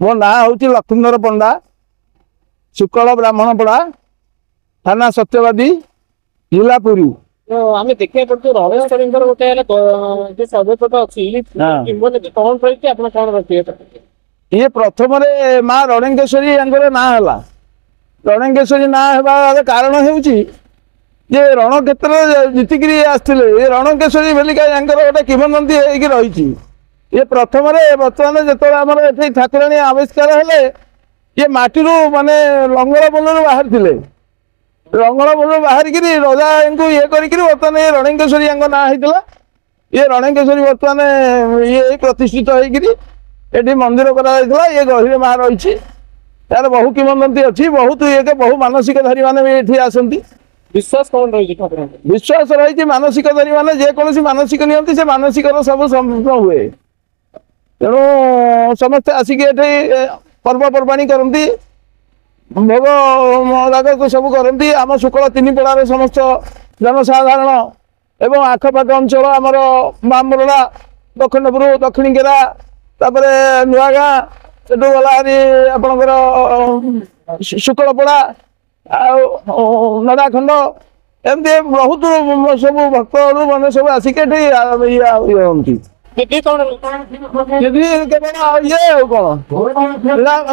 मो ना हूँ लक्ष्मीधर पंडा शुक्ल ब्राह्मणपड़ा थाना सत्यवादी जिला पुरी। तो आम देखा पड़े रणेश्वरी गोटे सर्वेपट अच्छी कौन रही आप कौन रखिए ये प्रथम माँ रणेश्वरी ना है रणेश्वरी ना है कारण हूँ रण क्षेत्र जीतिक आसते रणकेश्वरी बोलिका गोटे किंवदंती रही ये प्रथम बर्तमान जो आम ये ठाकुराणी आविष्कार हेले ये माटी माने लंगर बोलू बाहर थे लंगर बोलू बाहर रजा को ये बर्तमान ये रणकेश्वरी ना होता ये रणकेश्वरी बर्तमान ये प्रतिष्ठित होती मंदिर करा ये गहिर माँ रही यार बहु किंवदंती अच्छी बहुत ये बहु मानसिक धारी मैंने भी आसती विश्वास कौन रही विश्वास रही मानसिक धारी मैंने जेकोसी मानसिक नियंती से मानसिक सब संपूर्ण हुए तेणु समस्ते आसिक पर्वपर्वाणी करती भोग राग सब करती आम शुक्ल तीन पड़ार समस्त जनसाधारण एवं आखपाख अंचल आमर मामरड़ा दक्षिणपुर दक्षिणकेरा तापर नुआ गाँ सेठू गला आपणकर शुक्लपड़ा नड़ाखंड एमती बहुत सब भक्त मैंने सब आसिक दीदी कौन ये कौन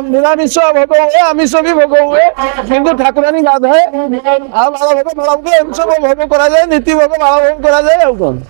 निरामिष भोग हुए आमिष भी भोग हुए किंतु ठाकुरानी गाधाए आ माला भोग माला भोग एम सब भोग करा नीति भोग माला भोग करा कौन।